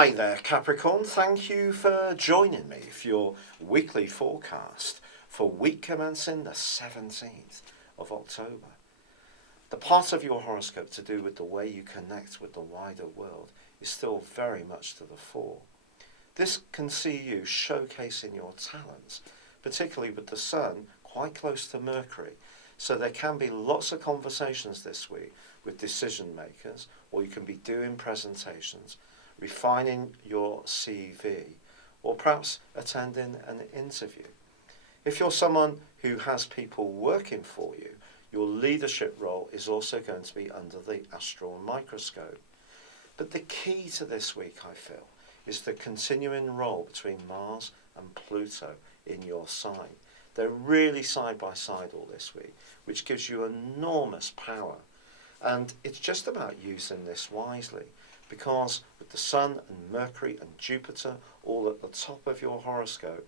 Hi there, Capricorn. Thank you for joining me for your weekly forecast for week commencing the 17th of October. The part of your horoscope to do with the way you connect with the wider world is still very much to the fore. This can see you showcasing your talents, particularly with the Sun quite close to Mercury. So there can be lots of conversations this week with decision makers, or you can be doing presentations, refining your CV, or perhaps attending an interview. If you're someone who has people working for you, your leadership role is also going to be under the astral microscope. But the key to this week, I feel, is the continuing role between Mars and Pluto in your sign. They're really side by side all this week, which gives you enormous power. And it's just about using this wisely, because with the Sun and Mercury and Jupiter all at the top of your horoscope,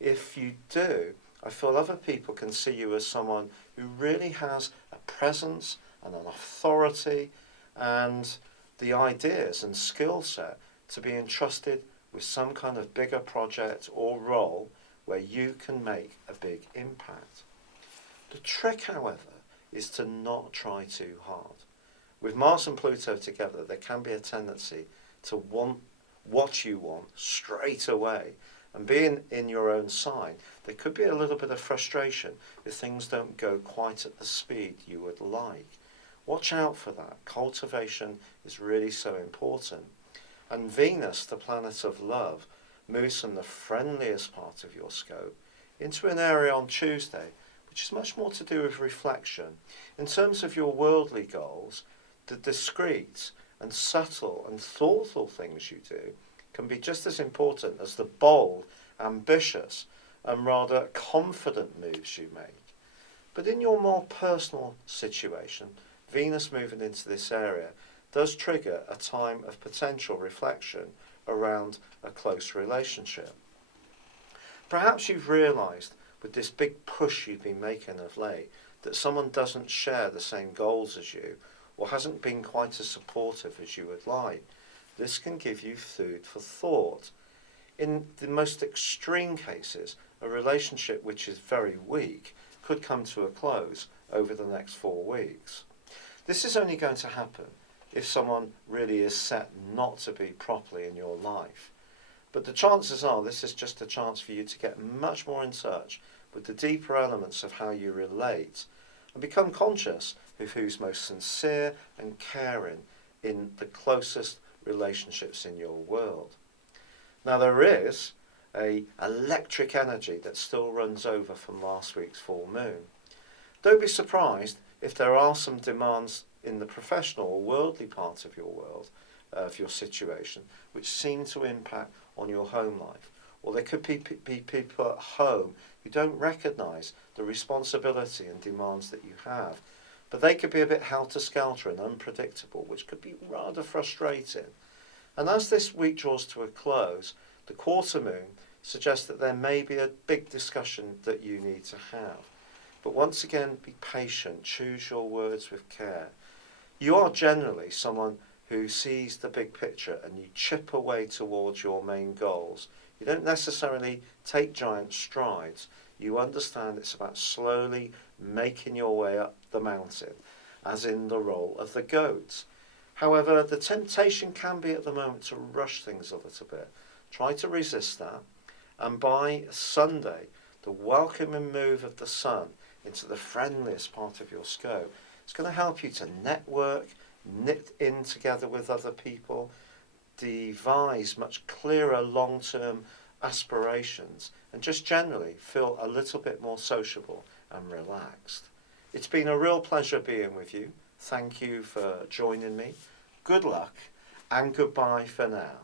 if you do, I feel other people can see you as someone who really has a presence and an authority and the ideas and skill set to be entrusted with some kind of bigger project or role where you can make a big impact. The trick, however, is to not try too hard. With Mars and Pluto together, there can be a tendency to want what you want straight away. And being in your own sign, there could be a little bit of frustration if things don't go quite at the speed you would like. Watch out for that. Cultivation is really so important. And Venus, the planet of love, moves from the friendliest part of your scope into an area on Tuesday, which is much more to do with reflection. In terms of your worldly goals, the discreet and subtle and thoughtful things you do can be just as important as the bold, ambitious and rather confident moves you make. But in your more personal situation, Venus moving into this area does trigger a time of potential reflection around a close relationship. Perhaps you've realised with this big push you've been making of late that someone doesn't share the same goals as you, or hasn't been quite as supportive as you would like. This can give you food for thought. In the most extreme cases, a relationship which is very weak could come to a close over the next 4 weeks. This is only going to happen if someone really is set not to be properly in your life. But the chances are this is just a chance for you to get much more in touch with the deeper elements of how you relate and become conscious of who's most sincere and caring in the closest relationships in your world. Now there is an electric energy that still runs over from last week's full moon. Don't be surprised if there are some demands in the professional or worldly part of your world, of your situation, which seem to impact on your home life. Or there could be people at home who don't recognise the responsibility and demands that you have. But they could be a bit helter-skelter and unpredictable, which could be rather frustrating. And as this week draws to a close, the quarter moon suggests that there may be a big discussion that you need to have. But once again, be patient, choose your words with care. You are generally someone who sees the big picture and you chip away towards your main goals. You don't necessarily take giant strides. You understand it's about slowly making your way up the mountain, as in the role of the goat. However, the temptation can be at the moment to rush things a little bit. Try to resist that. And by Sunday, the welcoming move of the Sun into the friendliest part of your scope is going to help you to network, knit in together with other people, devise much clearer long-term aspirations, and just generally feel a little bit more sociable and relaxed. It's been a real pleasure being with you. Thank you for joining me. Good luck and goodbye for now.